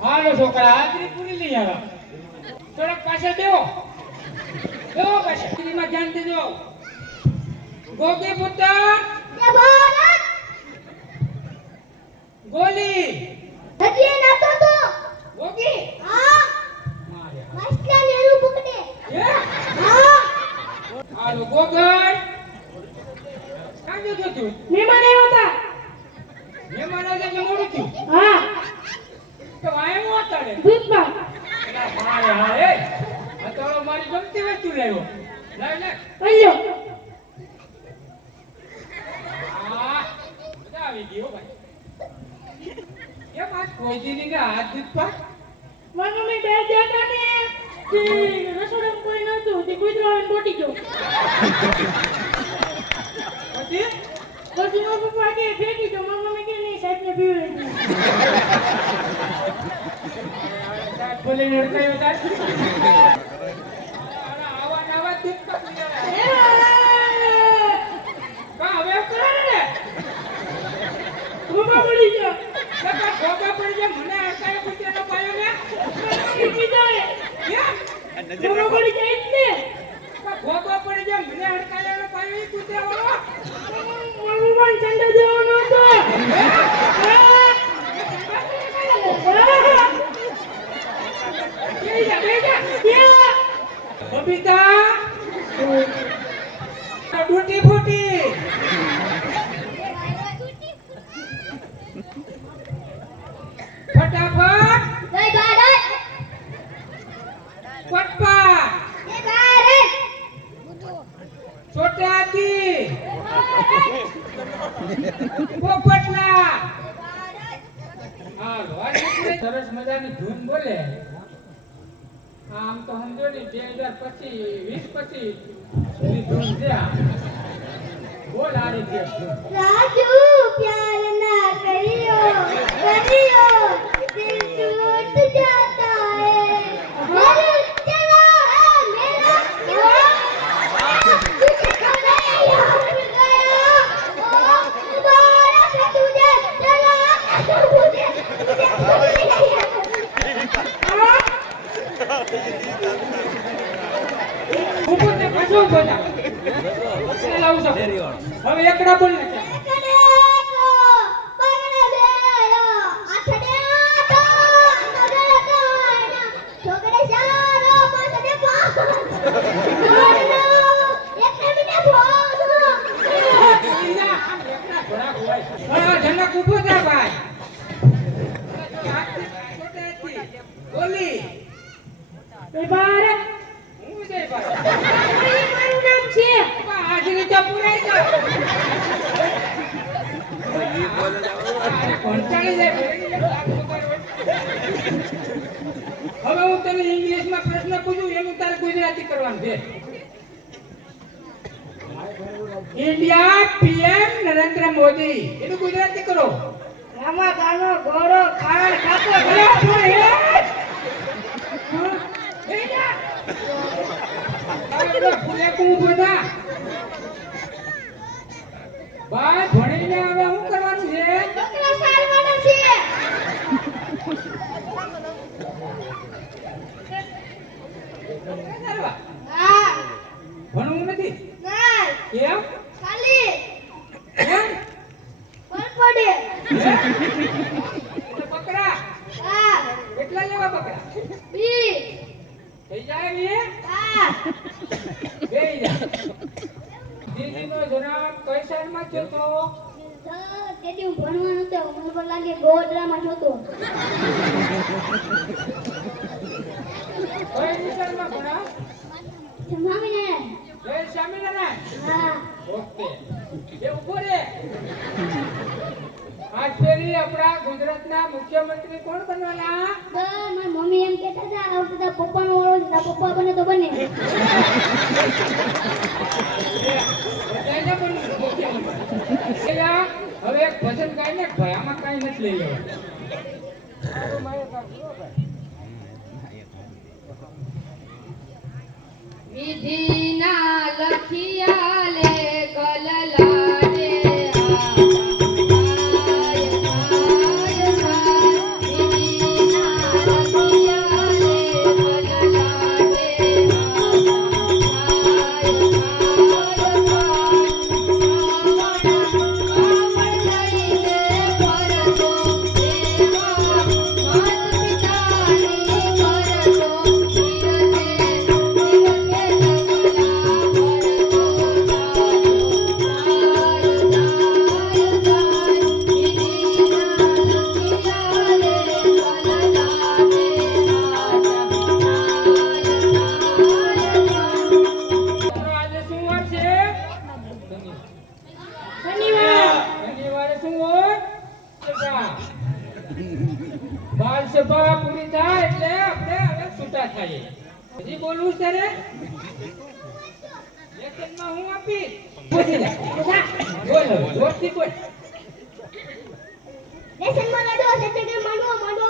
હાલો છોકરા આખરી પૂરી લઈ આવ્યા. થોડાક પાછળ બેહો પાછળ માં ધ્યાન દેજો. ગોગી પુત્ર ગોલી હજી નાતો તો ગોગી હા મારે માસ્ટર નેરું પકડે હા હાલો ગોગર કાંજો જો તું મહેમાન આવ્યા હતા મહેમાન આવે એટલે મોડું થયું. હા તો આય હું અતાડે દૂધમાં મારે હા એ અતાડો મારી ગમતી વસ્તુ લાવ્યો. લાવ અલ્યો હા મજા આવી ગઈ હો ભાઈ. કેમ આજ કોઈ દીની કે હાથ દૂધ પા મારી મમ્મી બે જતા ને કે રસોડામાં કોઈ નહોતું તે કૂતરો આવીને બોટી ગયો પછી પછી મારા પપ્પા કે ફેંકી દો મારી મમ્મી કે નહીં સાહેબ ને પીવે સાહેબ બોલીને અડકાયો તાર આવા નવા દૂધ પા કા હવે કરો ને પપ્પા બોલી ગયો કાકા ગોબા પડી જાય મને અડકાયો કુતરાનો પાયો ને પી જાય કેમ પપ્પા બોલી જાય ને ગોબા પડી જાય મને અડકાયાનો પાયો એ કુતરા વાળો મારું મન ઠંડો દેવાનો હતો બબીતા ડૂટી ફૂટી ફટાફટ જય ભારત પટપા જય ભારત છોટે હાથી પોપટલા હાલો સરસ મજાની ધૂન બોલે. આમ તો સમજો ને 2020 પછી ની ધૂન છે આ. બોલ આ રીતે રાજુ प्यार ना करियो दिल टूट जाता है मर चला है मेरा तुझे कभी याद गया मुबारक तुझे चला तुझे ઉપર ને પાછો બોલા લાવું છો હવે એકડા બોલ ને જનક ઉભો થા ભાઈ બોલી ભારત હું જય ભાઈ મારું નામ છે હાજરી તો પુરાઈ ગયો કંટાળી જાય હવે હું તને ઇંગ્લિશમાં પ્રશ્ન પૂછું એનું તારે ગુજરાતી કરવાનું છે. ઇન્ડિયા પીએમ નરેન્દ્ર મોદી એનું ગુજરાતી કરો. રામા ગાનો ઘોડો ખાણ ખાતો ભાઈ ભણીને હવે શું કરવાનું છે? છોકરા સારવાના છે હા ભણવું નથી ના કેમ ખાલી કેમ પડપડે એટલે બકરા હા કેટલા લેવા બકરા બી થઈ જાય ને હા બેહી જા. દીદીનો જન્મ કઈ સાલમાં થયો તો? તેથી હું ભણવાનું તો મને પણ લાગે ગોધરામાં થતો કઈ સાલમાં ભણા? જમાવીને જય સ્વામિનારાયણ. હા ઓકે એ ઉભો રે. આજ ફેરી આપણા ગુજરાતના મુખ્યમંત્રી કોણ બનવાના? તો મારી મમ્મી એમ કહેતા હતા આ વખતે પપ્પાનો વાળો છે તારા પપ્પા બને તો બને બધાને પણ મુખ્યમંત્રી. એલા, હવે એક ભજન ગાઈને ભાઈ આમાં કાંઈ નથી લઈ લેવાનું. વિધિના લખિયા લે બોલવું છે રે લેસનમાં હું આપીશ બોલી જા. બોલ જોરથી બોલ લેસનમાં લડો એટલે કે માંડવો માંડવો